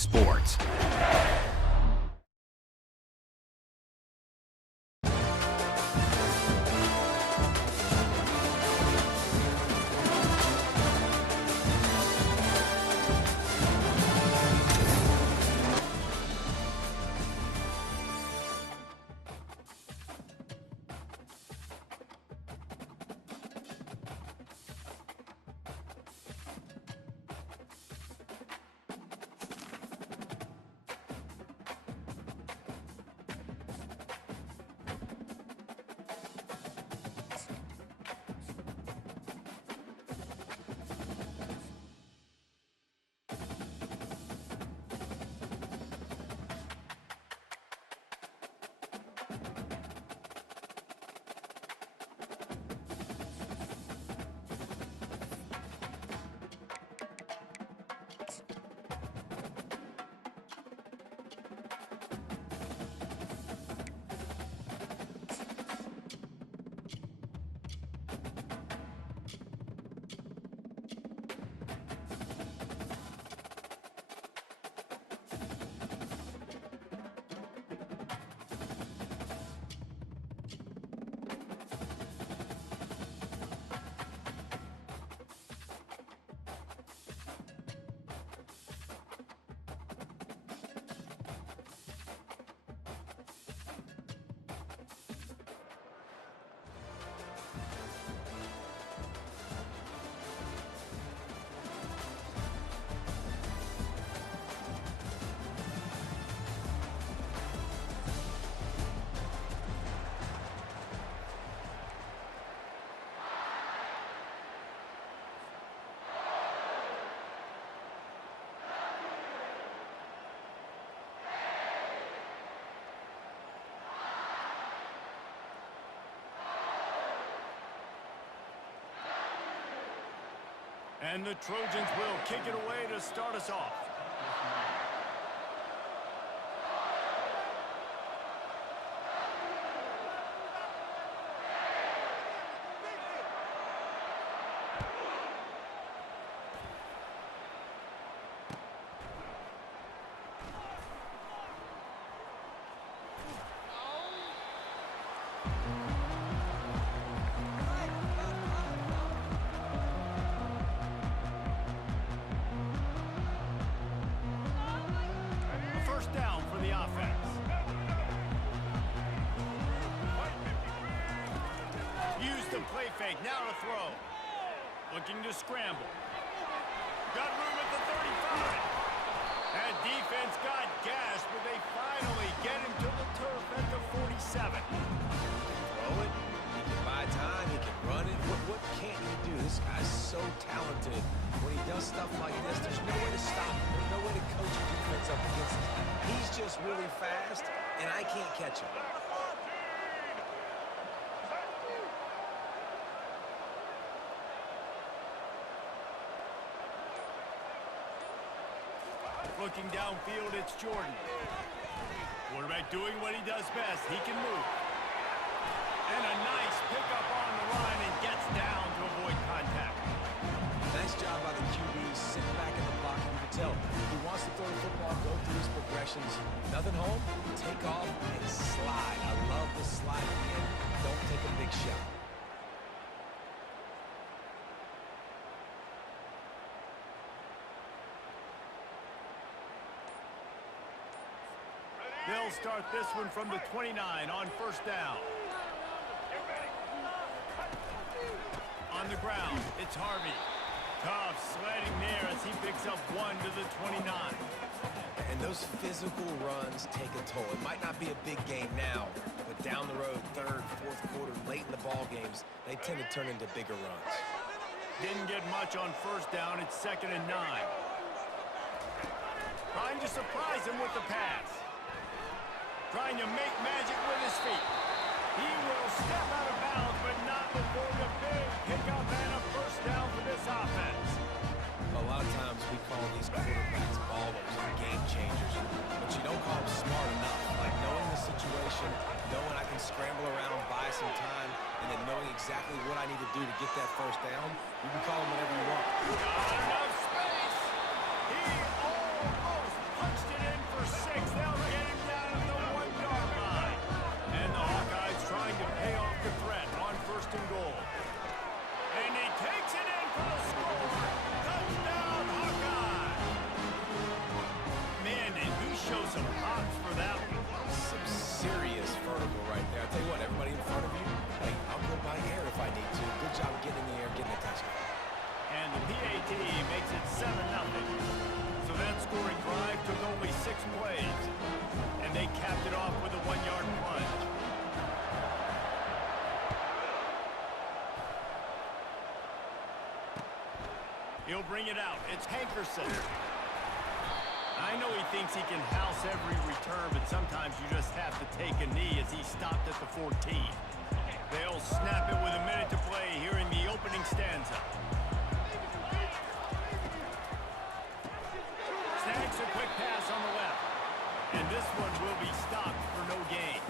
sports. And the Trojans will kick it away to start us off. Down for the offense. Use the play fake, now to throw. Looking to scramble. Got room at the 35. And defense got gashed, but they finally get him to the turf at the 47. Throw it, he can buy time, he can run it. What can't he do? This guy's so talented. When he does stuff like this, there's no way to stop him. There's no way to coach a defense up against him. He's just really fast, and I can't catch him. Looking downfield, it's Jordan. Quarterback doing what he does best. He can move. And a nice pickup on the line and gets down to avoid contact. Nice job by the QB, sitting back in the pocket. You can tell he wants to throw the football, go through his progressions. Nothing home, take off and slide. I love the slide again. Don't take a big shot. They'll start this one from the 29 on first down. On the ground, it's Harvey. Tough sledding there as he picks up one to the 29. And those physical runs take a toll. It might not be a big game now, but down the road, third, fourth quarter, late in the ball games, they tend to turn into bigger runs. Didn't get much on first down. It's 2nd and 9. Trying to surprise him with the pass. Trying to make magic with his feet. He will step out of bounds, but not before the big pickup and a first down for this offense. A lot of times we call these quarterbacks ballers and game changers, but you don't call them smart enough. Like knowing the situation, knowing I can scramble around, buy some time, and then knowing exactly what I need to do to get that first down, you can call them whatever you want. Got enough space. He almost punched show some hops for that one. Some serious vertical right there. I'll tell you what, everybody in front of you, hey, I'll go by air if I need to. Good job getting in the air, getting a touchdown. And the PAT makes it 7-0. So that scoring drive took only 6 plays. And they capped it off with a 1-yard plunge. He'll bring it out. It's Hankerson. I know he thinks he can house every return, but sometimes you just have to take a knee as he stopped at the 14. They'll snap it with a minute to play here in the opening stanza. Snags a quick pass on the left. And this one will be stopped for no gain.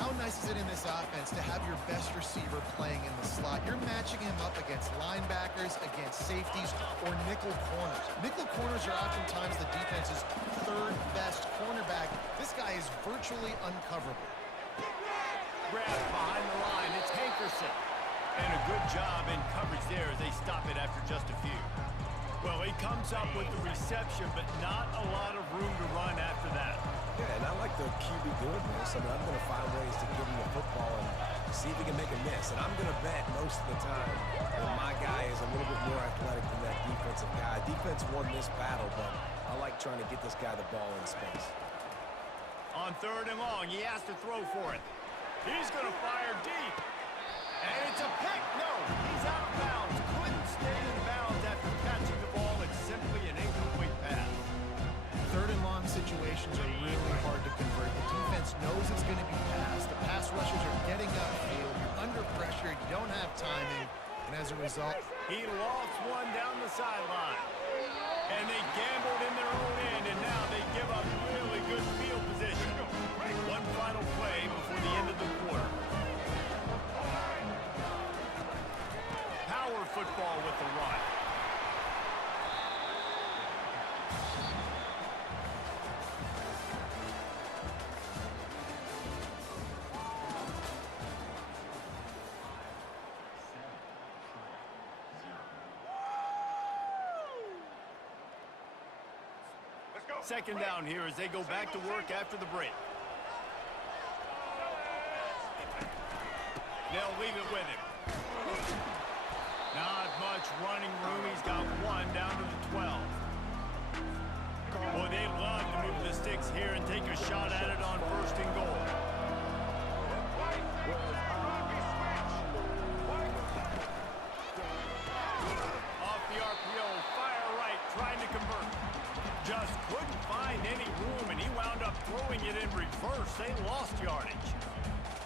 How nice is it in this offense to have your best receiver playing in the slot? You're matching him up against linebackers, against safeties, or nickel corners. Nickel corners are oftentimes the defense's third best cornerback. This guy is virtually uncoverable. Grab behind the line. It's Hankerson. And a good job in coverage there as they stop it after just a few. Well, he comes up with the reception, but not a lot of room to run after that. Yeah, and I like the QB doing this. I mean, I'm going to find ways to give him the football and see if he can make a miss. And I'm going to bet most of the time that my guy is a little bit more athletic than that defensive guy. Defense won this battle, but I like trying to get this guy the ball in space. On 3rd and long, he has to throw for it. He's going to fire deep. And it's a pick. No, he's out of bounds. Couldn't stay in bounds after catching the ball. It's simply an incomplete pass. 3rd and long situations are really hard to convert. The defense knows it's going to be passed. The pass rushers are getting upfield. You're under pressure. You don't have timing. And as a result, he lost one down the sideline. And they gambled in their own end, and now they give up really good field position. One final play before the end of the quarter. Power football with the run. Second down here as they go back to work after the break. They'll leave it with him. Not much running room. He's got one down to the 12. Boy, they love to move the sticks here and take a shot at it on 1st and goal. Off the RPO, fire right, trying to convert. Just couldn't find any room, and he wound up throwing it in reverse. They lost yardage.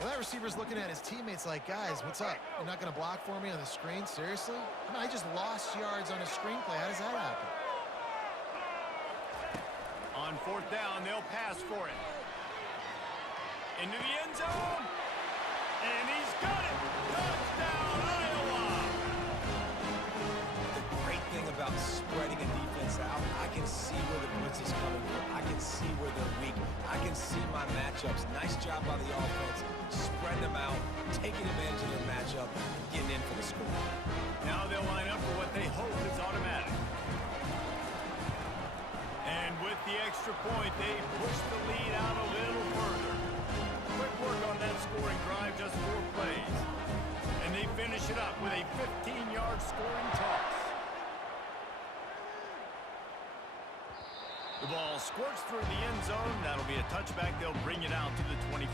well, that receiver's looking at his teammates like, guys, what's up? You're not going to block for me on the screen? Seriously? I mean, I just lost yards on a screenplay. How does that happen? On 4th down, they'll pass for it. Into the end zone. And he's got it. Touchdown, Iowa. The great thing about spreading a defense out, I can see where the blitz is coming from. I can see where they're weak. I can see my matchups. Nice job by the offense. Spreading them out, taking advantage of their matchup, and getting in for the score. Now they'll line up for what they hope is automatic. And with the extra point, they push the lead out a little further. Quick work on that scoring drive, just 4 plays. And they finish it up with a 15-yard scoring toss. The ball squirts through the end zone. That'll be a touchback. They'll bring it out to the 25.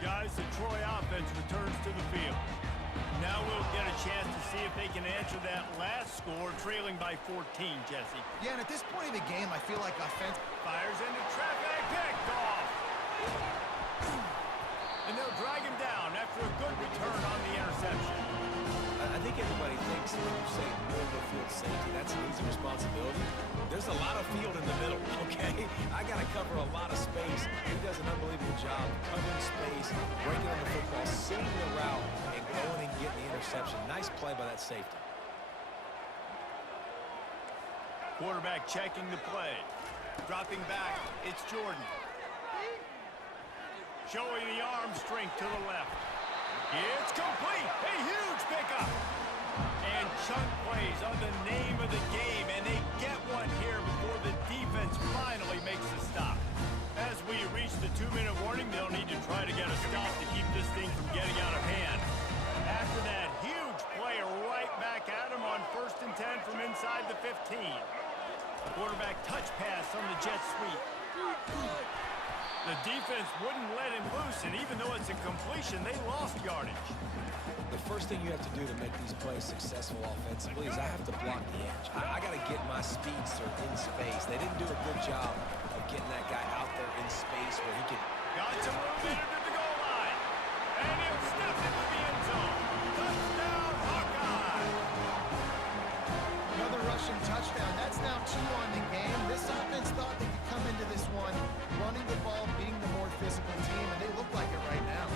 Guys, the Troy offense returns to the field. Now we'll get a chance to see if they can answer that last score, trailing by 14, Jesse. Yeah, and at this point in the game, I feel like offense Fires into traffic, picked off. And they'll drag him down after a good return on the interception. I think everybody thinks when you say middle of the field safety, that's an easy responsibility. There's a lot of field in the middle, okay? I got to cover a lot of space. He does an unbelievable job covering space, breaking on the football, seeing the route, and going and getting the interception. Nice play by that safety. Quarterback checking the play. Dropping back, it's Jordan. Showing the arm strength to the left. It's complete. A huge pickup. And chunk plays are the name of the game, and they get one here before the defense finally makes the stop. As we reach the 2-minute warning, they'll need to try to get a stop to keep this thing from getting out of hand. After that huge play, right back at him on 1st and 10 from inside the 15. Quarterback touch pass on the jet sweep. The defense wouldn't let him loose, and even though it's a completion, they lost yardage. The first thing you have to do to make these plays successful offensively is I have to block the edge. I got to get my speedster in space. They didn't do a good job of getting that guy out there in space where he could... Got some room in to the goal line. And he'll step into the end zone. Touchdown, Hawkeye! Another rushing touchdown. That's now 2 on the game. This offense thought they could come into this one running the ball, being the more physical team, and they look like it right now.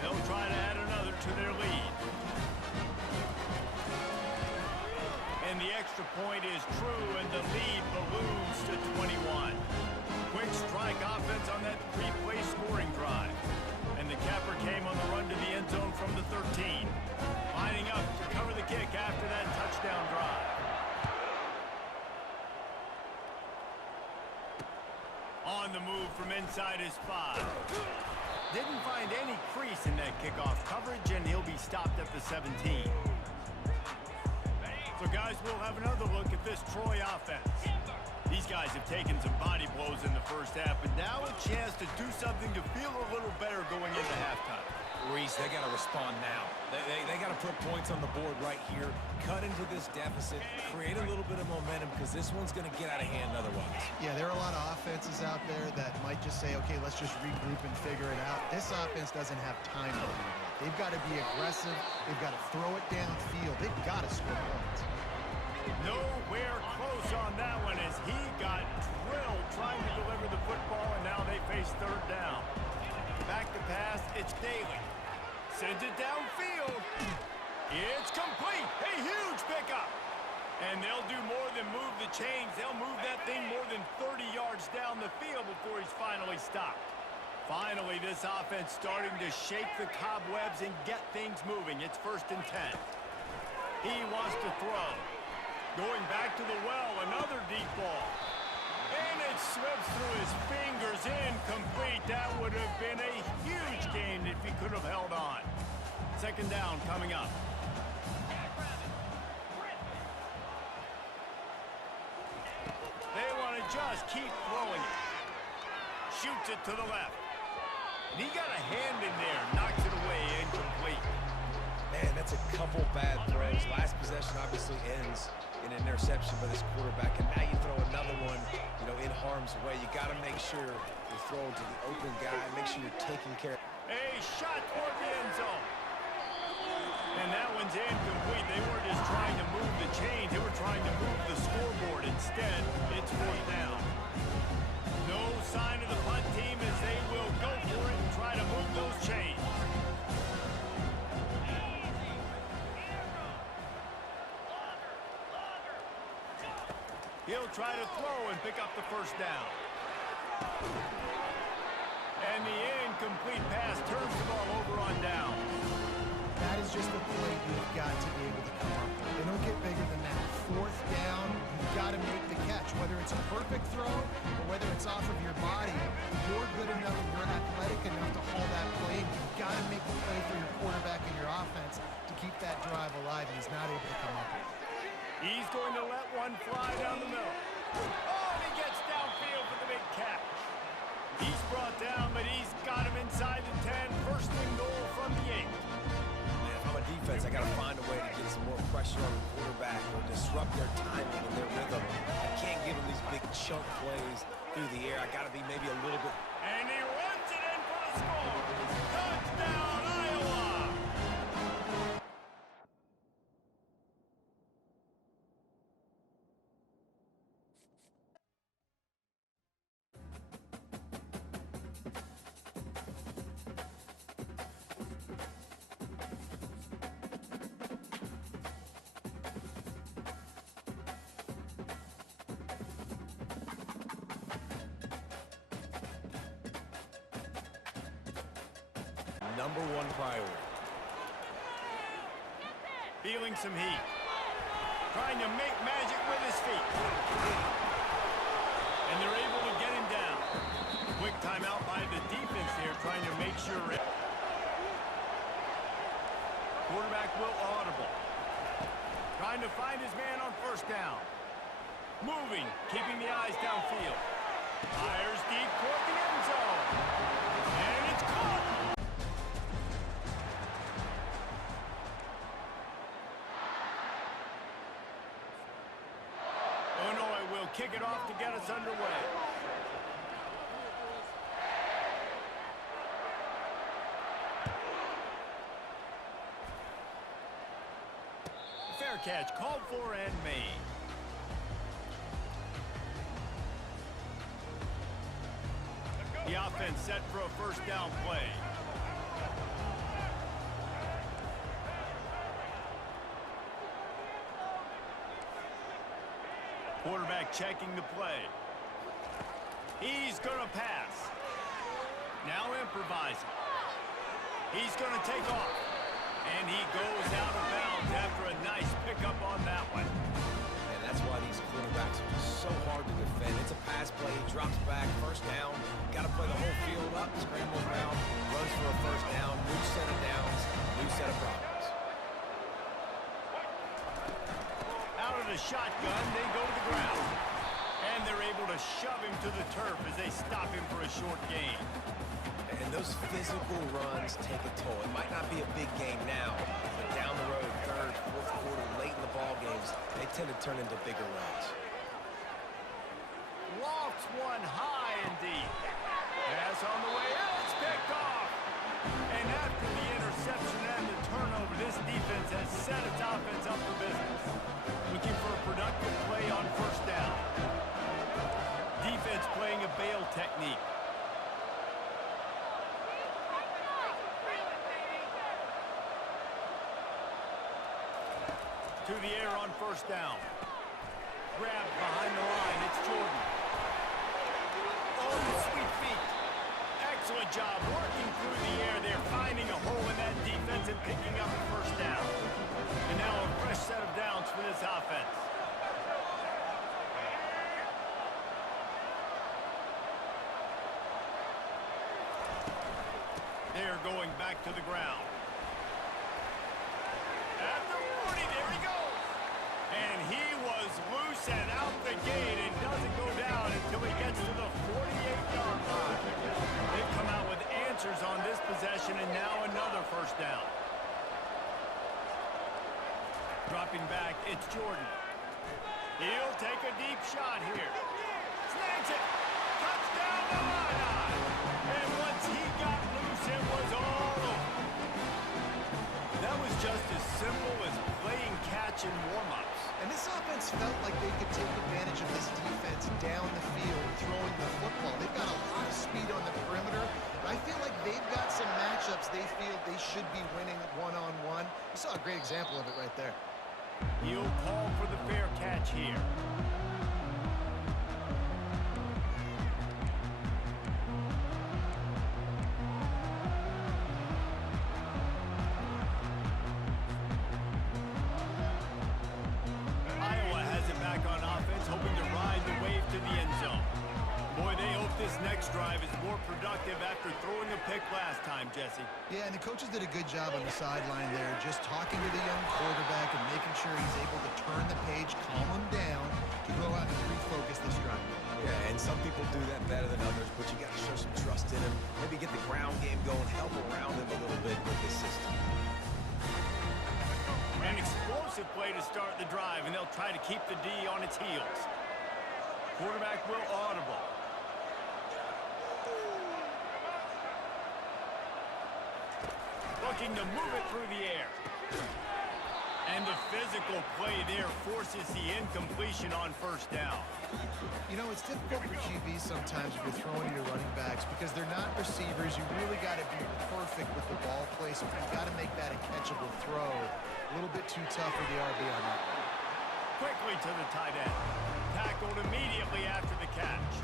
They'll try to add another to their lead. And the extra point is true, and the lead balloons to 21. Quick strike offense on that 3-play scoring drive. And the capper came on the run to the end zone from the 13. Lining up to cover the kick after that touchdown drive. On the move from inside his 5. Didn't find any crease in that kickoff coverage, and he'll be stopped at the 17. So, guys, we'll have another look at this Troy offense. These guys have taken some body blows in the first half, but now a chance to do something to feel a little better going into halftime. Reese, they got to respond now. They got to put points on the board right here, cut into this deficit, create a little bit of momentum, because this one's going to get out of hand otherwise. Yeah, there are a lot of offenses out there that might just say, okay, let's just regroup and figure it out. This offense doesn't have time to do that. They've got to be aggressive. They've got to throw it downfield. They've got to score points. Nowhere close on that one as he got drilled trying to deliver the football, and now they face 3rd down. Back to pass, it's Daly. Sends it downfield. It's complete. A huge pickup. And they'll do more than move the chains. They'll move that thing more than 30 yards down the field before he's finally stopped. Finally, this offense starting to shake the cobwebs and get things moving. It's 1st and 10. He wants to throw. Going back to the well, another deep ball. And it slips through his fingers, incomplete. That would have been a huge gain if he could have held on. 2nd down coming up. They want to just keep throwing it. Shoots it to the left. And he got a hand in there, knocks it away, incomplete. Man, that's a couple bad throws. Last possession obviously ends in an interception by this quarterback, and now you throw another one, in harm's way. You got to make sure you're throwing to the open guy. Make sure you're taking care. A shot toward the end zone. And that one's incomplete. They weren't just trying to move the chains. They were trying to move the scoreboard. Instead, it's 4th down. No sign of the punt team as they will go for it and try to move those chains. He'll try to throw and pick up the 1st down. And the incomplete pass turns the ball over on down. That is just a play you've got to be able to come up with. They don't get bigger than that. 4th down, you've got to make the catch. Whether it's a perfect throw or whether it's off of your body, you're good enough and you're athletic enough to haul that play. You've got to make the play for your quarterback and your offense to keep that drive alive, and he's not able to come up with it. He's going to let one fly down the middle. Oh, and he gets downfield for the big catch. He's brought down, but he's got him inside the 10. 1st and goal from the 8. Man, if I'm a defense, I got to find a way to get some more pressure on the quarterback or disrupt their timing and their rhythm. I can't give them these big chunk plays through the air. I got to be maybe a little bit. And he runs it in for the score. Touchdown, Iowa! #1 priority. Feeling some heat. Trying to make magic with his feet. And they're able to get him down. Quick timeout by the defense here, trying to make sure. Quarterback will audible. Trying to find his man on first down. Moving, keeping the eyes downfield. Fires deep toward the end zone. And it's caught. Illinois will kick it off to get us underway. Fair catch called for and made. The offense set for a first down play. Quarterback checking the play. He's going to pass. Now improvising. He's going to take off. And he goes out of bounds after a nice pickup on that one. And that's why these quarterbacks are just so hard to defend. It's a pass play, he drops back, first down. Got to play the whole field up, scrambles around, runs for a first down, new set of downs, new set of problems. Out of the shotgun, they go to the ground. And they're able to shove him to the turf as they stop him for a short gain. And those physical runs take a toll. It might not be a big game now, but down the road, third, fourth quarter, late in the ball games, they tend to turn into bigger runs. Lofts one high and deep. Pass on the way out. It's picked off. And after the interception and the turnover, this defense has set its offense up for business. Looking for a productive play on first down. Defense playing a bail technique. To the air on first down. Grab behind the line. It's Jordan. Oh, sweet feet. Excellent job working through the air. They're finding a hole in that defense and picking up a first down. And now a fresh set of downs for this offense. They're going back to the ground. At the 40, there he goes. And he was loose and out the gate and doesn't go down until he gets to the 48-yard line. They've come out with answers on this possession and now another first down. Dropping back, it's Jordan. He'll take a deep shot here. Snags it. Touchdown to line. And once he got loose, it was all over. That was just as simple as playing catch in warm-ups. And this offense felt like they could take advantage of this defense down the field, throwing the football. They've got a lot of speed on the perimeter. I feel like they've got some matchups they feel they should be winning one-on-one. You saw a great example of it right there. He'll call for the fair catch here. Iowa has it back on offense, hoping to ride the wave to the end zone. Boy, they hope this next drive is more productive after throwing a pick last time, Jesse. Yeah, and the coaches did a good job on the sideline there, just talking to the young quarterback and making sure he's able to turn the page, calm him down, to go out and refocus this drive. Yeah, and some people do that better than others, but you got to show some trust in him. Maybe get the ground game going, help around him a little bit with this system. An explosive play to start the drive, and they'll try to keep the D on its heels. Quarterback will audible. Looking to move it through the air. And the physical play there forces the incompletion on first down. You know, it's difficult for QBs sometimes when you're throwing your running backs because they're not receivers. You really got to be perfect with the ball placement. You got to make that a catchable throw. A little bit too tough for the RB on that. Quickly to the tight end. Tackled immediately after the catch.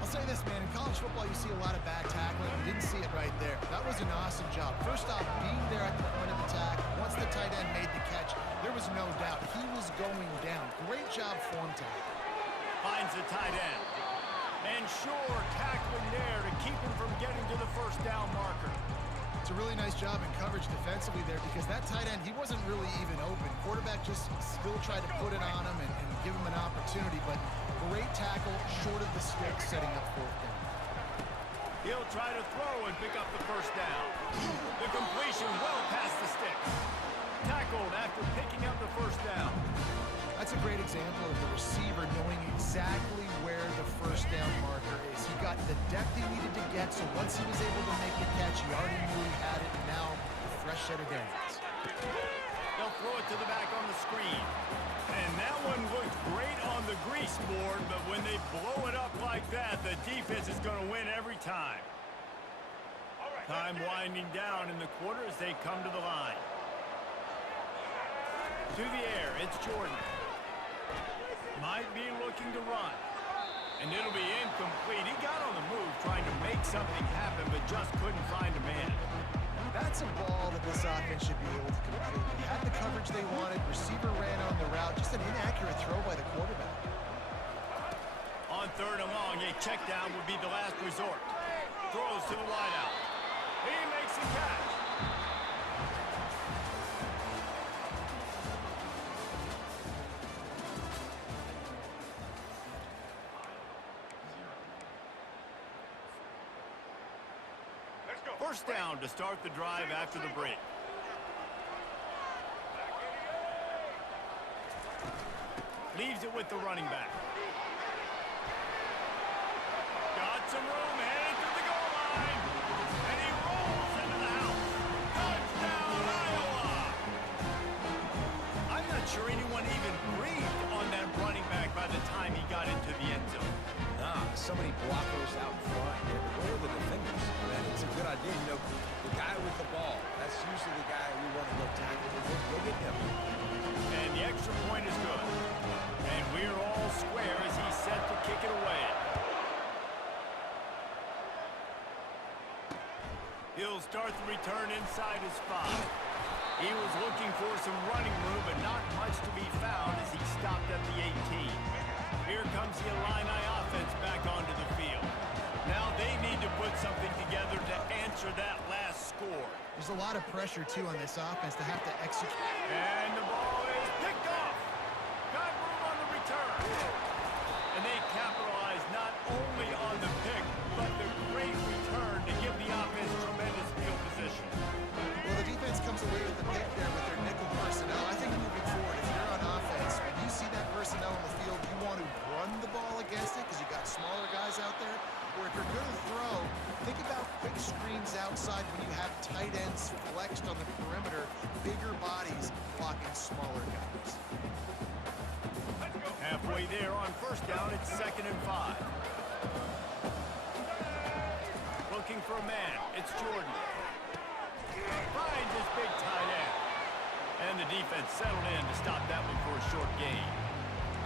I'll say this, man. In college football, you see a lot of bad tackling. We didn't see it right there. That was an awesome job. First off, being there at the point of attack. Once the tight end made the catch, there was no doubt he was going down. Great job form tackle. Finds the tight end. And sure, tackling there to keep him from getting to the first down marker. It's a really nice job in coverage defensively there because that tight end, he wasn't really even open. Quarterback just still tried to put it on him and give him an opportunity, but great tackle short of the stick, setting up fourth down. He'll try to throw and pick up the first down. The completion well past the sticks. Tackled after picking up the first down. That's a great example of the receiver knowing exactly where the first down marker is. He got the depth he needed to get, so once he was able to make the catch, he already knew he had it, and now a fresh set of downs. They'll throw it to the back on the screen. And that one looked great on the grease board, but when they blow it up like that, the defense is going to win every time. Time winding down in the quarter as they come to the line. To the air, it's Jordan. Might be looking to run. And it'll be incomplete. He got on the move trying to make something happen, but just couldn't find a man. That's a ball that this offense should be able to complete. They had the coverage they wanted. Receiver ran on the route. Just an inaccurate throw by the quarterback. On third and long, a check down would be the last resort. Throws to the wideout. He makes the catch. First down to start the drive after the break. Leaves it with the running back. Got some room, heading to the goal line. And he rolls into the house. Touchdown, Iowa! I'm not sure anyone even breathed on that running back by the time he got into the end zone. Nah, so many blockers out front. Where are the defenders? Man, it's a good idea. You know, the guy with the ball, that's usually the guy we want to go tackle. Go get him. And the extra point is good. And we're all square as he's set to kick it away. He'll start the return inside his 5. He was looking for some running room, but not much to be found as he stopped at the 18. Here comes the Illini offense back onto the field. Now they need to put something together to answer that last score. There's a lot of pressure, too, on this offense to have to execute. And the ball is picked off. Got room on the return. And they capitalize not only on the pick, but the great return to give the offense tremendous field position. Well, the defense comes away with the pick there with their nickel personnel. I think moving forward, if you're on offense, when you see that personnel in the field, you want to run the ball against it because you got smaller guys out there. Or if you're going to throw, think about quick screens outside when you have tight ends flexed on the perimeter, bigger bodies blocking smaller guys. Halfway there on first down, it's 2nd and 5. Looking for a man, it's Jordan. Finds his big tight end. And the defense settled in to stop that one for a short gain.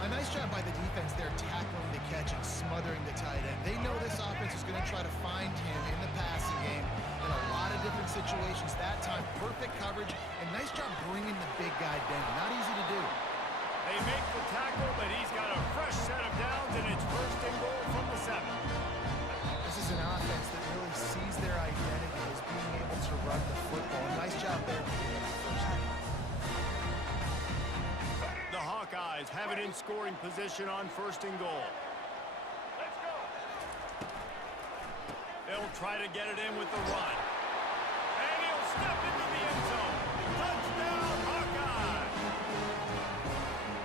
A nice job by the defense there tackling the catch and smothering the tight end. They know this offense is going to try to find him in the passing game in a lot of different situations. That time, perfect coverage and nice job bringing the big guy down. Not easy to do. They make the tackle, but he's got a fresh set of downs, and it's 1st and goal from the 7. This is an offense that really sees their identity as being able to run the football. Nice job there. The Hawkeyes have it in scoring position on 1st and goal. Let's go. They'll try to get it in with the run. And he'll step into the end zone. Touchdown, Hawkeyes!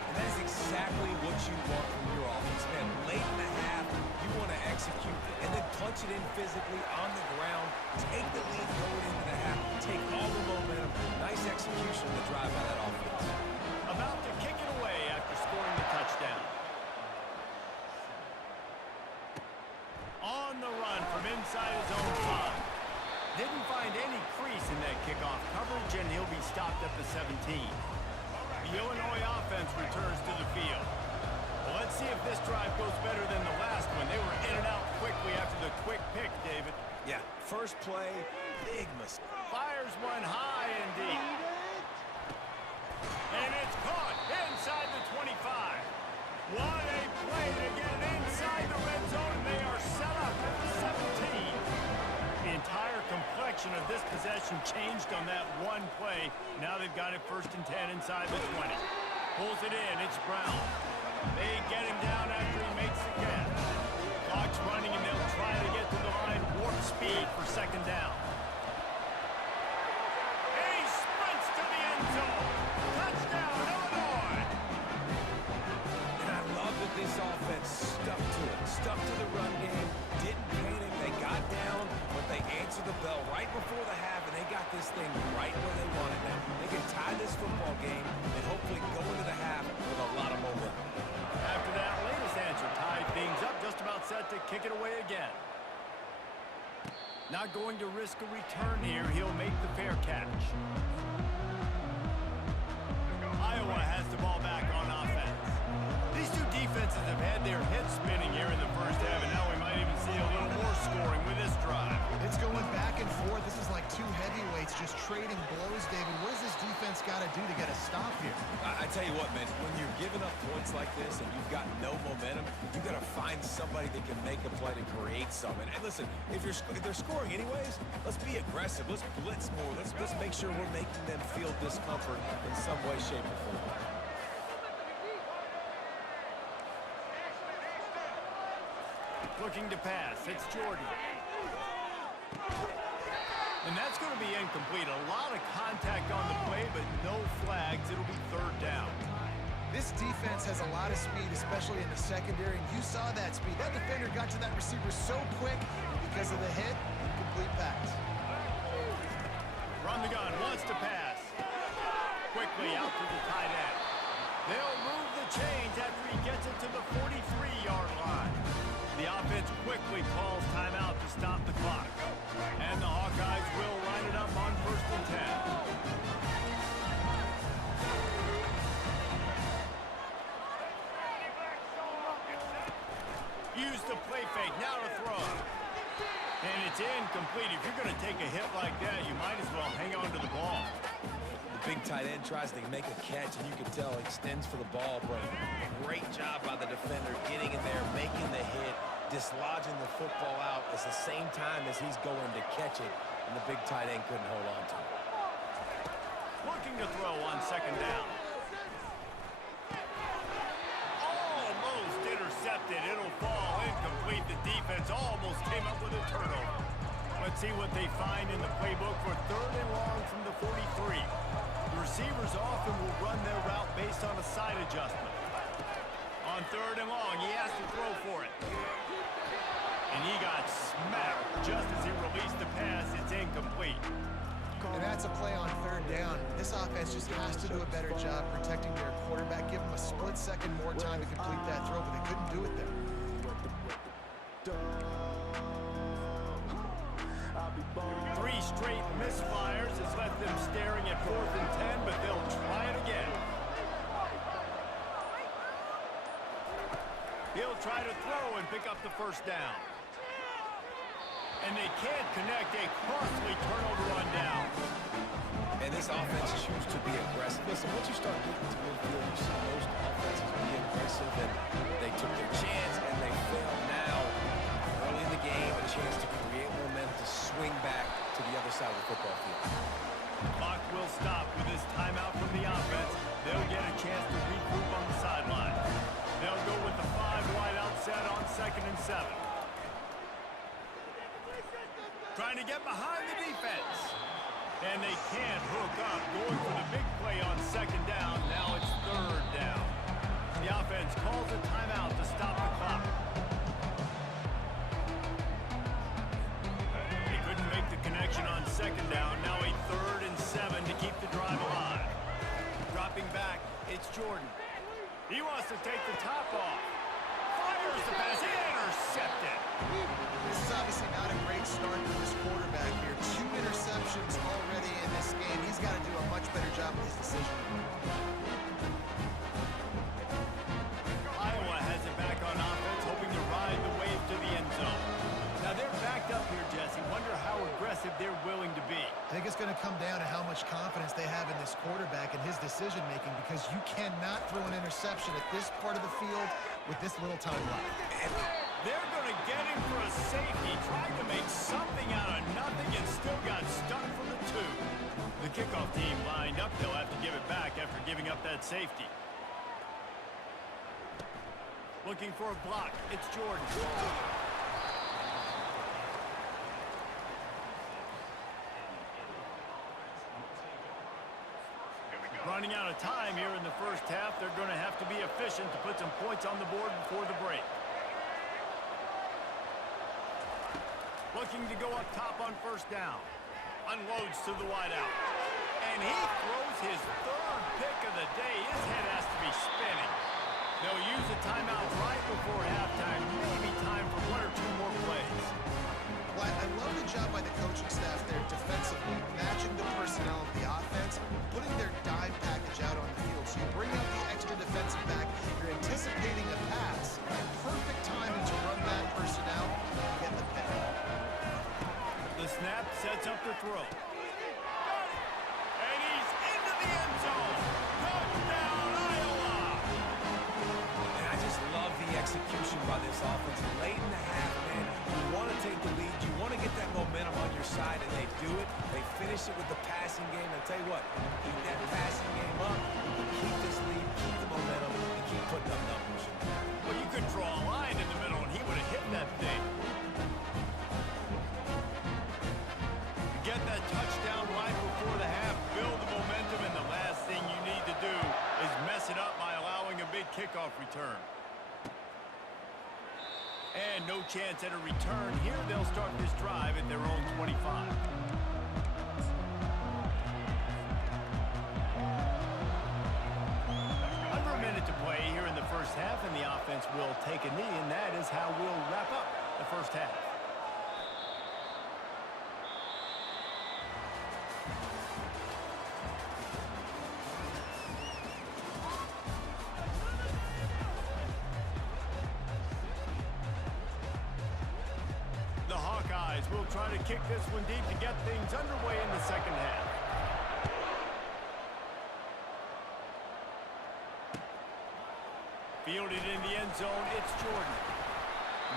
And that's exactly what you want from your offense, man. Late in the half, you want to execute and then punch it in physically on the ground. Take the lead going into the half. Take all the momentum. Nice execution of the drive by that offense. About to kick it away after scoring the touchdown. On the run from inside his own 5. Didn't find any crease in that kickoff coverage, and he'll be stopped at the 17. The Illinois offense returns to the field. Well, let's see if this drive goes better than the last one. They were in and out quickly after the quick pick, David. Yeah, first play, big mistake. Fires one high and deep. And it's caught inside the 25. What a play to get it inside the red zone, and they are set up at the 17. The entire complexion of this possession changed on that one play. Now they've got it 1st and 10 inside the 20. Pulls it in. It's Brown. They get him down after he makes the catch. Clock's running, and they'll try to get to the line. Warp speed for 2nd down. And he sprints to the end zone. Touchdown, Illinois. And I love that this offense stuck to it. Stuck to the run game. Didn't panic. They got down, but they answered the bell right before the half, and they got this thing right where they wanted it. They can tie this football game and hopefully go into the half with a lot of momentum. After that latest answer, tied things up, just about set to kick it away again. Not going to risk a return here. He'll make the fair catch. Iowa has the ball back on offense. These two defenses have had their heads spinning here in the first half, and now we might even see a little more scoring with this drive. It's going back and forth. This is like two heavyweights just trading blows, David. What does this defense got to do to get a stop here? I tell you what, man, when you're giving up points like this and you've got no momentum, you got to find somebody that can make a play to create something. And listen, if they're scoring anyways, let's be aggressive. Let's blitz more. Let's make sure we're making them feel discomfort in some way, shape, or form. Looking to pass. It's Jordan. And that's going to be incomplete. A lot of contact on the play, but no flags. It'll be 3rd down. This defense has a lot of speed, especially in the secondary, and you saw that speed. That defender got to that receiver so quick because of the hit, incomplete pass. From the gun, wants to pass. Quickly out to the tight end. They'll move the chains after he gets it to the 43-yard line. The offense quickly calls timeout to stop the clock. And the Hawkeyes will line it up on 1st and 10. Use the play fake, now to throw. And it's incomplete. If you're going to take a hit like that, you might as well hang on to the ball. The big tight end tries to make a catch, and you can tell he extends for the ball, but great job by the defender getting in there, making the hit, dislodging the football out at the same time as he's going to catch it, and the big tight end couldn't hold on to it. Looking to throw on 2nd down. Almost intercepted. It'll fall incomplete. The defense almost came up with a turnover. Let's see what they find in the playbook for 3rd and long from the 43. The receivers often will run their route based on a side adjustment. On 3rd and long, he has to throw for it. And he got smacked just as he released the pass. It's incomplete. And that's a play on 3rd down. This offense just has to do a better job protecting their quarterback. Give him a split second more time to complete that throw, but they couldn't do it there. 3 straight misfires has left them staring at 4th and 10, but they'll try it again. He'll try to throw and pick up the 1st down. And they can't connect. A costly turnover on down. And this offense chooses to be aggressive. Listen, once you start getting to midfield, you see most offenses be aggressive, and they took their chance, and they failed now. Early in the game, a chance to create momentum to swing back to the other side of the football field. Clock will stop with this timeout from the offense. They'll get a chance to regroup on the sideline. They'll go with the 5-wide outset on 2nd and 7. Trying to get behind the defense. And they can't hook up. Going for the big play on 2nd down. Now it's 3rd down. The offense calls a timeout to stop the clock. They couldn't make the connection on 2nd down. Now a 3rd and 7 to keep the drive alive. Dropping back, it's Jordan. He wants to take the top off. Fires the pass, intercepted. This is obviously not a great start for this quarterback here. 2 interceptions already in this game. He's got to do a much better job with his decision. Iowa going to come down to how much confidence they have in this quarterback and his decision-making, because you cannot throw an interception at this part of the field with this little time left. They're going to get him for a safety, trying to make something out of nothing and still got stuck for the 2. The kickoff team lined up. They'll have to give it back after giving up that safety. Looking for a block. It's Jordan. Running out of time here in the first half. They're going to have to be efficient to put some points on the board before the break. Looking to go up top on first down. Unloads to the wideout. And he throws his 3rd pick of the day. His head has to be spinning. They'll use a timeout right before halftime. Maybe time for 1 or 2 more plays. Well, I love the job by the coaching staff there defensively, matching the personnel of the offense, putting their dime package out on the field. So you bring out the extra defensive back, you're anticipating a pass, perfect timing to run that personnel and get the pick. The snap sets up the throw. And he's into the end zone. Touchdown, Iowa! And I just love the execution by this offense. Late in the half, man, you want to take the lead. You want to get that momentum on your side, and they do it. They finish it with the passing game. And tell you what, keep that passing game up, keep this lead, keep the momentum, and keep putting up numbers. Well, you could draw a line in the middle, and he would have hit that thing. Get that touchdown right before the half, build the momentum, and the last thing you need to do is mess it up by allowing a big kickoff return. And no chance at a return here. They'll start this drive at their own 25. Under a minute to play here in the first half, and the offense will take a knee, and that is how we'll wrap up the first half. Will try to kick this one deep to get things underway in the second half. Fielded in the end zone, it's Jordan.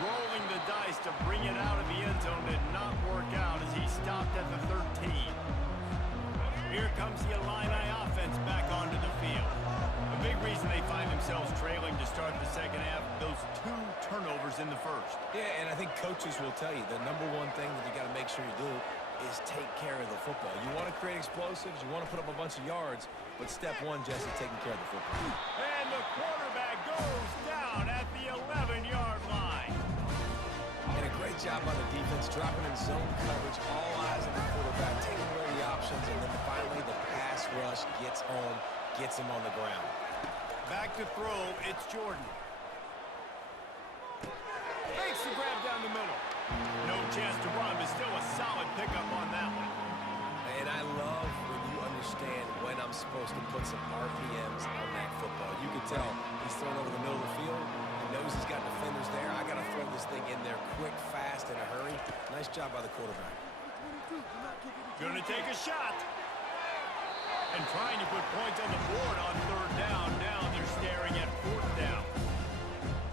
Rolling the dice to bring it out of the end zone did not work out as he stopped at the 13. Here comes the Illini offense back onto the field. A big reason they find themselves trailing to start the second half, those 2 turnovers in the first. Yeah, and I think coaches will tell you the number one thing that you got to make sure you do is take care of the football. You want to create explosives, you want to put up a bunch of yards, but step 1, Jesse, taking care of the football. And the quarterback goes down at the 11-yard line. And a great job by the defense, dropping in zone coverage, all eyes on the quarterback, taking away the options, and then finally the pass rush gets home, gets him on the ground. Back to throw, it's Jordan. Makes the grab down the middle. No chance to run, but still a solid pickup on that one. And I love when you understand when I'm supposed to put some RPMs on that football. You can tell he's throwing over the middle of the field. He knows he's got defenders there. I got to throw this thing in there quick, fast, in a hurry. Nice job by the quarterback. Going to take a shot. And trying to put points on the board on 3rd down. Now they're staring at 4th down.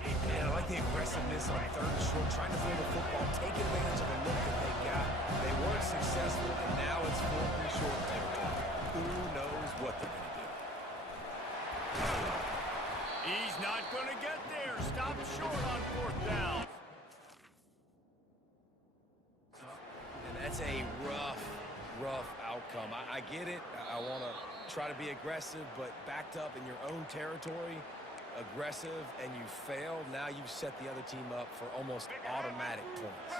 And I like the aggressiveness on 3rd and short, trying to throw the football, taking advantage of the look that they got. They weren't successful, and now it's 4th and short territory. Who knows what they're going to do? He's not going to get there. Stop short on 4th down. And that's a rough outcome. I get it. I want to try to be aggressive, but backed up in your own territory, aggressive, and you fail. Now you've set the other team up for almost automatic points.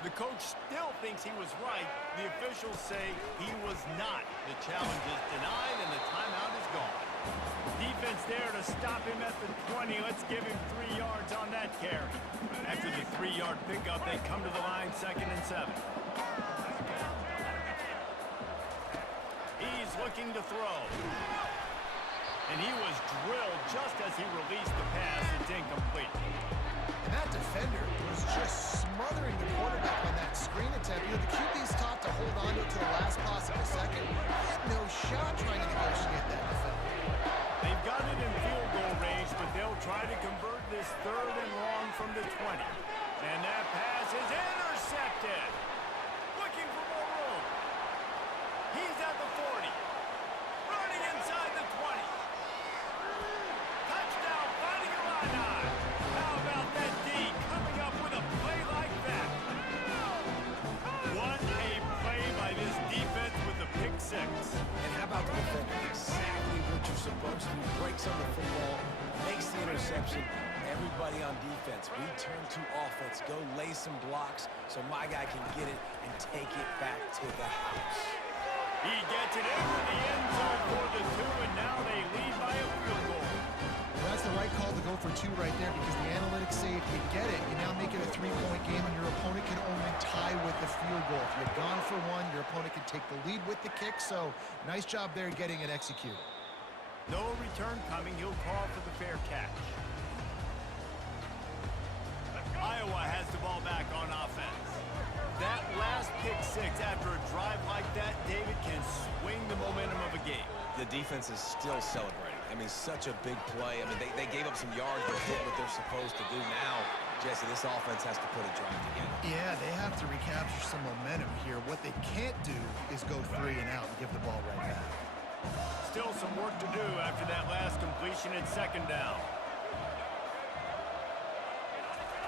The coach still thinks he was right. The officials say he was not. The challenge is denied, and the timeout is gone. Defense there to stop him at the 20. Let's give him 3 yards on that carry. After the 3-yard pickup, they come to the line, 2nd and 7. He's looking to throw. And he was drilled just as he released the pass. It's incomplete. That defender was just smothering the quarterback on that screen attempt. You know, the QB's taught to hold on to it to the last possible second. He had no shot trying to negotiate that defender. They've got it in field goal range, but they'll try to convert this 3rd and long from the 20. And that pass is intercepted. Looking for more room. He's at the 40. Running inside the 20. Touchdown, finding a line. How about that D coming up with a play like that? What a play by this defense with the pick 6. And how about the defender? Exactly what you're supposed to do. Breaks on the football, makes the interception. Everybody on defense, we turn to offense. Go lay some blocks so my guy can get it and take it back to the house. He gets it into the end zone for the 2, and now they lead by a field goal. Well, that's the right call to go for 2 right there because the analytics say if you get it, you now make it a 3-point game and your opponent can only tie with the field goal. If you're gone for 1, your opponent can take the lead with the kick, so nice job there getting it executed. No return coming. He'll call for the fair catch. Iowa has the ball back on offense. That last pick 6 after a drive like that, David, can swing the momentum of a game. The defense is still celebrating. I mean, such a big play. I mean, they gave up some yards, but did what they're supposed to do. Now, Jesse, this offense has to put a drive together. Yeah, they have to recapture some momentum here. What they can't do is go 3 and out and give the ball right back. Still some work to do after that last completion at 2nd down.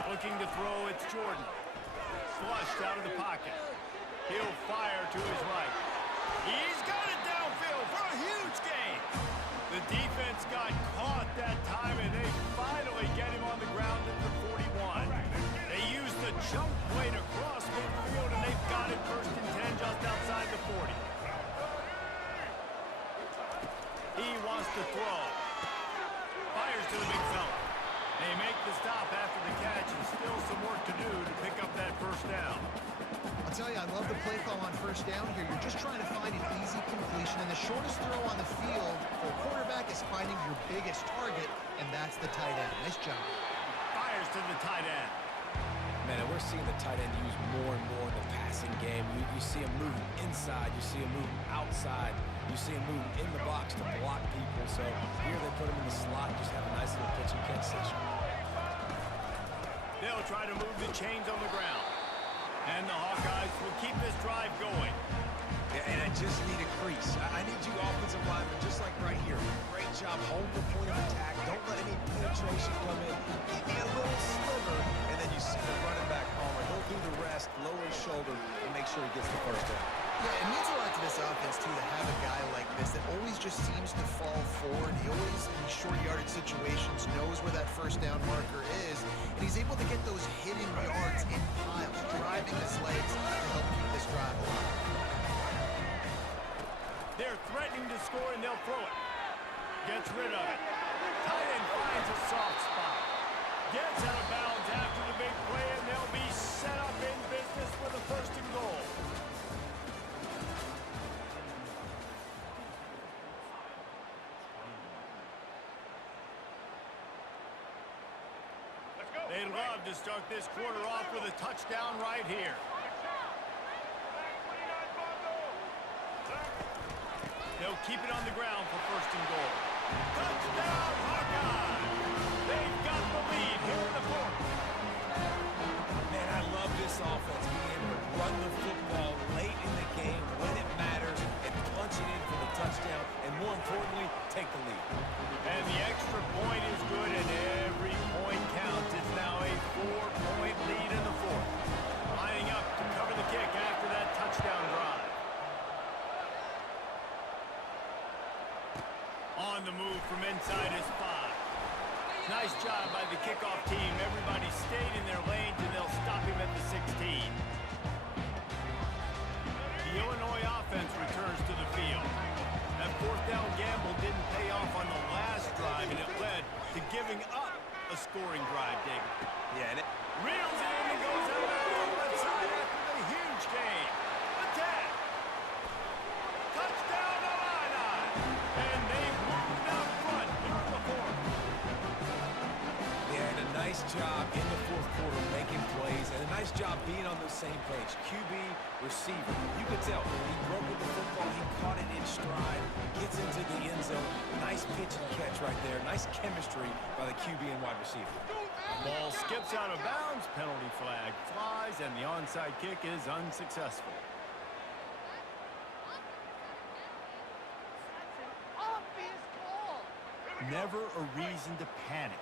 Looking to throw, it's Jordan. Flushed out of the pocket. He'll fire to his right. He's got it downfield for a huge gain. The defense got caught that time, and they finally get him on the ground at the 41. They used the jump play to cross midfield, and they've got it 1st and 10 just outside the 40. He wants to throw. Fires to the big fella. They make the stop after the catch, and still some work to do to pick up that 1st down. I'll tell you, I love the play call on 1st down here. You're just trying to find an easy completion, and the shortest throw on the field for a quarterback is finding your biggest target, and that's the tight end. Nice job. Fires to the tight end. Man, and we're seeing the tight end used more and more in the passing game. You see him moving inside. You see him moving outside. You see him moving in the box to block people. So here they put him in the slot, just have a nice little pitch and catch session. They'll try to move the chains on the ground. And the Hawkeyes will keep this drive going. Yeah, and I just need a crease. I need you offensive linemen, just like right here. Great job holding the point of attack. Don't let any penetration come in. Give me a little sliver, and then you see the running back, Palmer. He'll do the rest, lower his shoulder, and make sure he gets the 1st down. Yeah, it means a lot to this offense, too, to have a guy like this that always just seems to fall forward. He always, in short yardage situations, knows where that 1st down marker is, and he's able to get those hidden yards in piles, driving his legs to help keep this drive alive. They're threatening to score, and they'll throw it. Gets rid of it. Tight end finds a soft spot. Gets out of bounds after the big play, and they'll be set up in business with a 1st and goal. They'd love to start this quarter off with a touchdown right here. They'll keep it on the ground for 1st and goal. Touchdown, Hawkeyes! They've got the lead here in the 4th. Man, I love this offense, being able to run the football late in the game when it matters and punch it in for the touchdown, and more importantly, take the lead. And the extra point is good, and every point counts. It's now a 4-point lead in the 4th. Lining up to cover the kick after that touchdown drive. On the move from inside his 5. Nice job by the kickoff team. Everybody stayed in their lanes, and they'll stop him at the 16. The Illinois offense returns to the field. That 4th down gamble didn't pay off on the last drive, and it led to giving up a scoring drive, David. Yeah, and it Reels it in and goes out on the left side after the huge gain. The 10. Touchdown, Illini. And they've moved out front here in the 4th. they had a nice job in the 4th job being on the same page. QB, receiver. You could tell he broke with the football. He caught it in stride. Gets into the end zone. Nice pitch and catch right there. Nice chemistry by the QB and wide receiver. Ball skips out of bounds. Penalty flag flies, and the onside kick is unsuccessful. Never a reason to panic.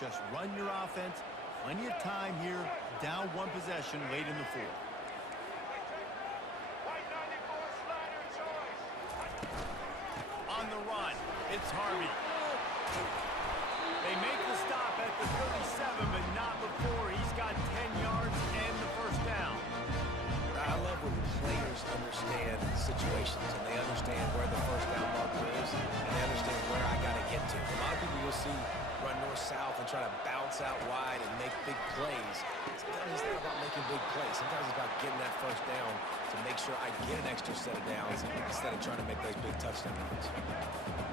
Just run your offense. Plenty of time here. Down one possession late in the fourth. On the run, it's Harvey. They make the stop at the 37, but not before. He's got 10 yards and the first down. I love when players understand situations and they understand where the first down marker is and they understand where I got to get to. A lot of people you'll see run north-south and try to bounce out wide and make big plays. Sometimes it's not about making big plays. Sometimes it's about getting that first down to make sure I get an extra set of downs instead of trying to make those big touchdown runs.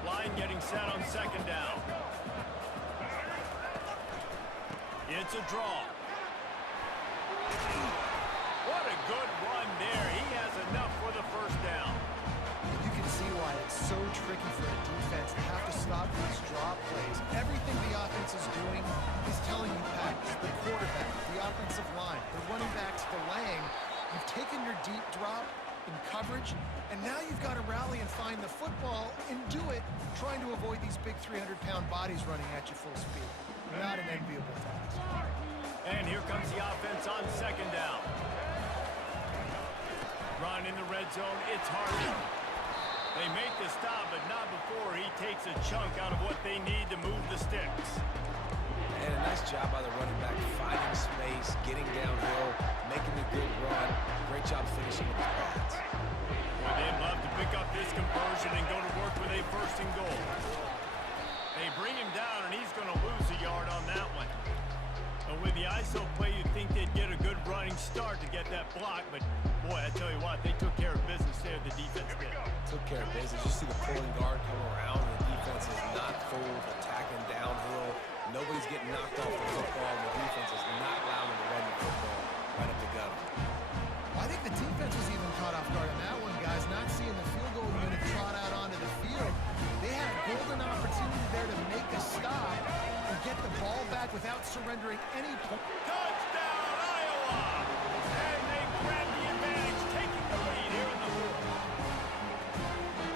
Line getting set on second down. It's a draw. What a good run there. He has enough for the first down. You can see why it's so tricky for a defense to have to stop these drop plays. Everything the offense is doing is telling you, Pat, the quarterback, the offensive line, the running backs delaying. You've taken your deep drop in coverage, and now you've got to rally and find the football and do it, trying to avoid these big 300-pound bodies running at you full speed. Not an enviable task. And here comes the offense on second down. Run in the red zone, it's Harvey. They make the stop, but not before he takes a chunk out of what they need to move the sticks. And a nice job by the running back, finding space, getting downhill, making a good run. Great job finishing with his pads. Boy, they'd love to pick up this conversion and go to work with a first and goal. They bring him down, and he's going to lose a yard on that one. And with the ISO play, you'd think they'd get a good running start to get that block, but boy, I tell you what, they took care of business there, the defense did. Took care of business. You see the pulling guard come around, and the defense is not fooled, attacking downhill. Nobody's getting knocked off the football, and the defense is not allowing them to run the football right up the gut. I think the defense was even caught off guard on that one, guys. Not seeing the field goal unit trot out onto the field. They had a golden opportunity there to make a stop and get the ball back without surrendering any point. Touchdown, Iowa! And they grab the advantage, taking the lead here in the fourth.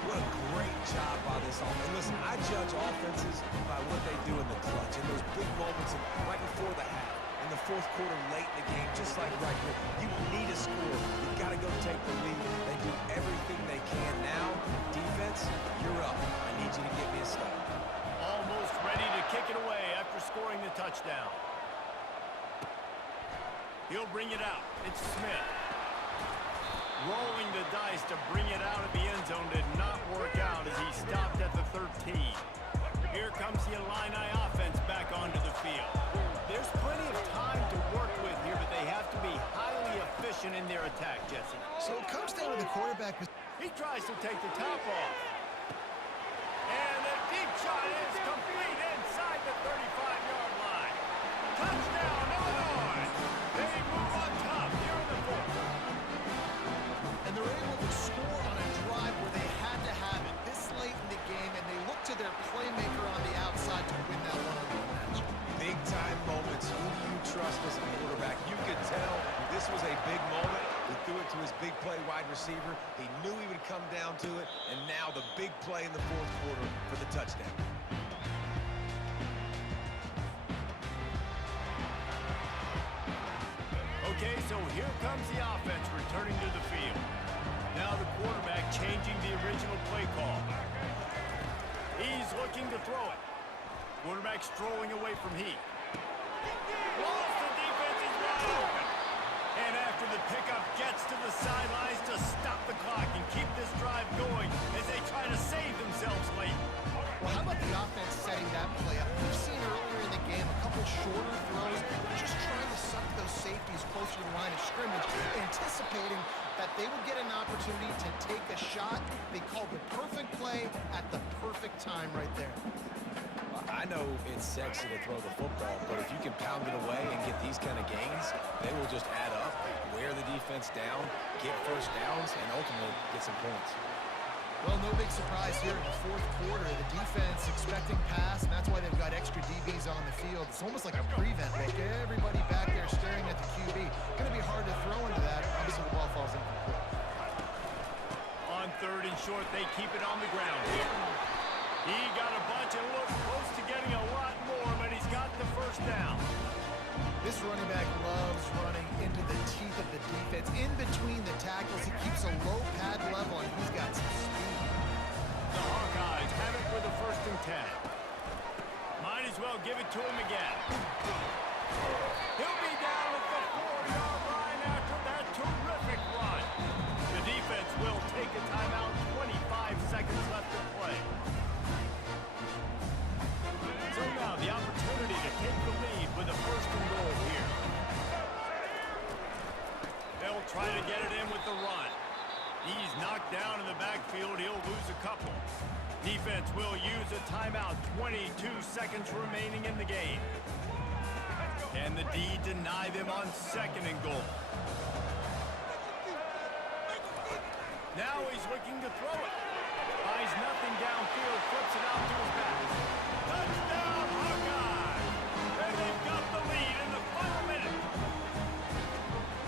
What a great job by this offense. And listen, I judge offenses by what they do in the clutch, in those big moments right before the half, in the fourth quarter, late in the game, just like right here. You need a score. You got to go take the lead. They do everything they can now. Defense, you're up. I need you to get me a stop. Almost ready to kick it away after scoring the touchdown. He'll bring it out. It's Smith. Rolling the dice to bring it out of the end zone did not work out as he stopped at the 13. Here comes the Illini offense back onto the field. There's plenty of time to work with here, but they have to be highly efficient in their attack, Jesse. So it comes down to the quarterback. He tries to take the top off. And the deep shot is complete inside the 35-yard line. Touchdown, Illinois! They move on top here in the fourth. And they're able to score on a drive where they had to have it this late in the game, and they look to their playmaker on the outside to win that one-on-one match. Big-time moments. Who do you trust as a quarterback? You could tell this was a big moment. He threw it to his big play wide receiver. He knew he would come down to it, and now the big play in the fourth quarter for the touchdown. Okay, so here comes the offense returning to the field. Now the quarterback changing the original play call. He's looking to throw it. Quarterback strolling away from Heath. Lost the defense is wide open. And after the pickup gets to the sidelines to stop the clock and keep this drive going as they try to save themselves late. Well, how about the offense setting that play up? We've seen earlier in the game a couple shorter throws, just trying to suck those safeties closer to the line of scrimmage, anticipating that they would get an opportunity to take a shot. They called the perfect play at the perfect time right there. I I know it's sexy to throw the football, but if you can pound it away and get these kind of gains, they will just add up, wear the defense down, get first downs, and ultimately get some points. Well, no big surprise here in the fourth quarter. The defense expecting pass, and that's why they've got extra DBs on the field. It's almost like a prevent look. Everybody back there staring at the QB. Going to be hard to throw into that. Obviously, the ball falls incomplete. On 3rd and short, they keep it on the ground here. He got a bunch and looked close to getting a lot more, but he's got the first down. This running back loves running into the teeth of the defense. In between the tackles, he keeps a low pad level, and he's got some speed. The Hawkeyes have it for the 1st and 10. Might as well give it to him again. He'll be down at the 4-yard line after that terrific run. The defense will take a timeout, 25 seconds left to play. So now the opportunity to take the lead with a 1st and goal here. They'll try to get it in with the run. He's knocked down in the backfield. He'll lose a couple. Defense will use a timeout. 22 seconds remaining in the game. Can the D deny them on 2nd and goal? Now he's looking to throw it. Finds nothing downfield. Flips it out to his back. Touchdown, Hawkeye! And they've got the lead in the final minute.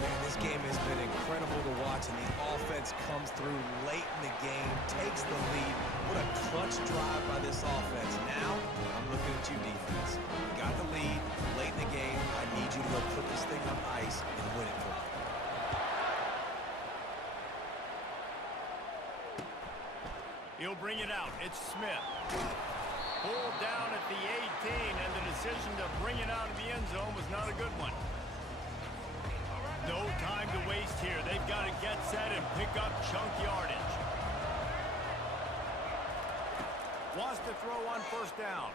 Man, this game has been incredible to watch, and the offense comes through late in the game, takes the lead. What a clutch drive by this offense. Now, I'm looking at you, defense. You got the lead late in the game. I need you to go put this thing on ice and win it for me. He'll bring it out. It's Smith. Pulled down at the 18, and the decision to bring it out of the end zone was not a good one. No time to waste here. They've got to get set and pick up chunk yardage. Wants to throw on 1st down.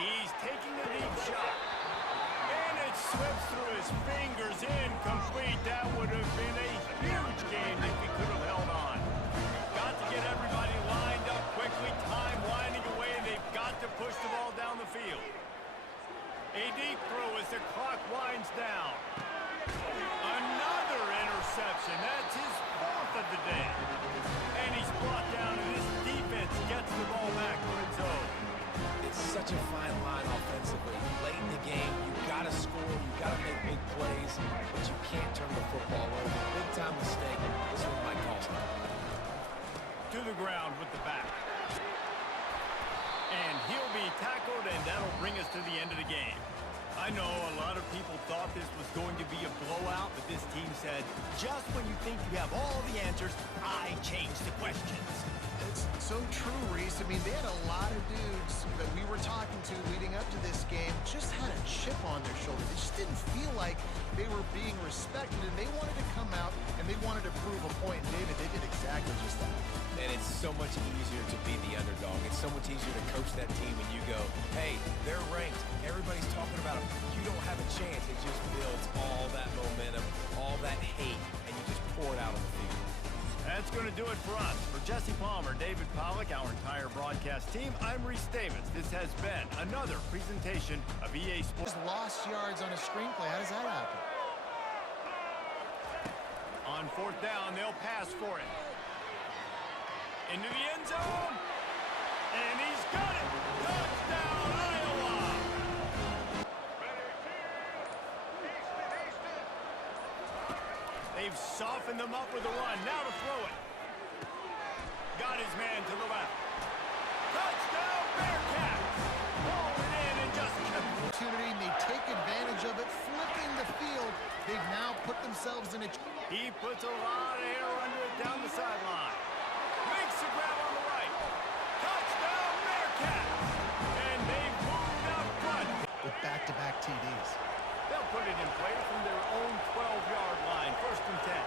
He's taking a deep shot. And it slips through his fingers. Incomplete. That would have been a huge game if he could have held on. Got to get everybody lined up quickly. Time winding away, and they've got to push the ball down the field. A deep throw as the clock winds down. Another interception. That's his 4th of the day. And he's brought down, and his defense gets the ball back for its own. It's such a fine line offensively. Late in the game, you got to score, you got to make big plays, but you can't turn the football over. Big-time mistake. This one might cost him. To the ground with the back. And he'll be tackled, and that'll bring us to the end of the game. I know a lot of people thought this was going to be a blowout, but this team said, just when you think you have all the answers, I change the questions. It's so true, Reese. I mean, they had a lot of dudes that we were talking to leading up to this game just had a chip on their shoulder. They just didn't feel like they were being respected, and they wanted to come out, and they wanted to prove a point. And David, they did exactly just that. And it's so much easier to be the underdog. It's so much easier to coach that team when you go, hey, they're ranked. Everybody's talking about them. You don't have a chance. It just builds all that momentum, all that hate, and you just pour it out on the field. That's going to do it for us. For Jesse Palmer, David Pollack, our entire broadcast team, I'm Reese Davis. This has been another presentation of EA Sports. Just lost yards on a screenplay. How does that happen? On 4th down, they'll pass for it. Into the end zone. And he's got it. Touchdown, Iowa. They've softened them up with a run. Now to throw it. Got his man to the left. Touchdown, Bearcats. Ball went in and just kept Opportunity, and they take advantage of it, flipping the field. They've now put themselves in a... He puts a lot of air under it down the sideline. Makes the grab on the right. Touchdown, Bearcats. And they moved out front. with back-to-back TDs. They'll put it in play from their own 12-yard line, 1st and 10.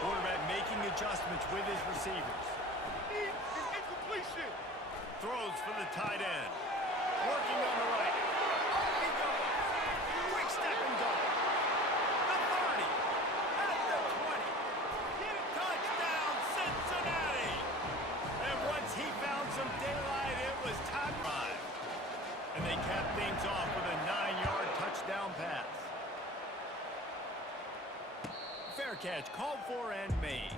Quarterback making adjustments with his receivers. Throws for the tight end. Working on the right. Up he goes. Quick step and go. The 30. At the 20. Touchdown, Cincinnati. And once he found catch called for and made.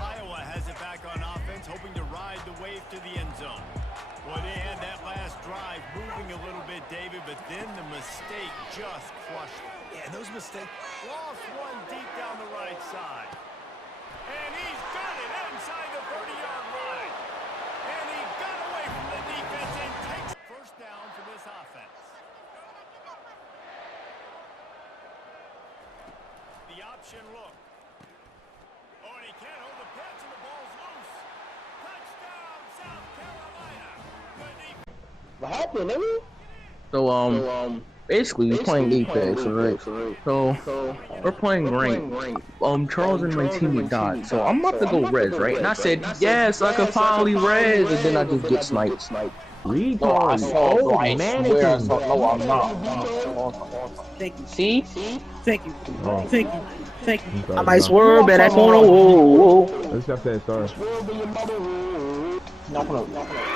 Iowa has it back on offense, hoping to ride the wave to the end zone. Well, they had that last drive moving a little bit, David, but then the mistake just crushed them. Yeah, those mistakes. Lost one deep down the right side. And he's got it inside the 30-yard line. And he got away from the defense and takes first down for this offense. The option look. Oh, and he can't hold the catch, and the ball's loose. Touchdown, South Carolina. What happened, nigga? So, basically, we're playing defense, right? So, we're playing rank. Charles and my teammate died, so I'm about to go res, right? And I said, yes, I can finally res, and then I just get sniped. Retard. Oh, man, no, I'm not. Thank you. See? Thank you. Oh. Thank you. Thank you. Sorry, I might sorry. swerve at that corner. Whoa. Let's have that start. Swerve in your mother. No.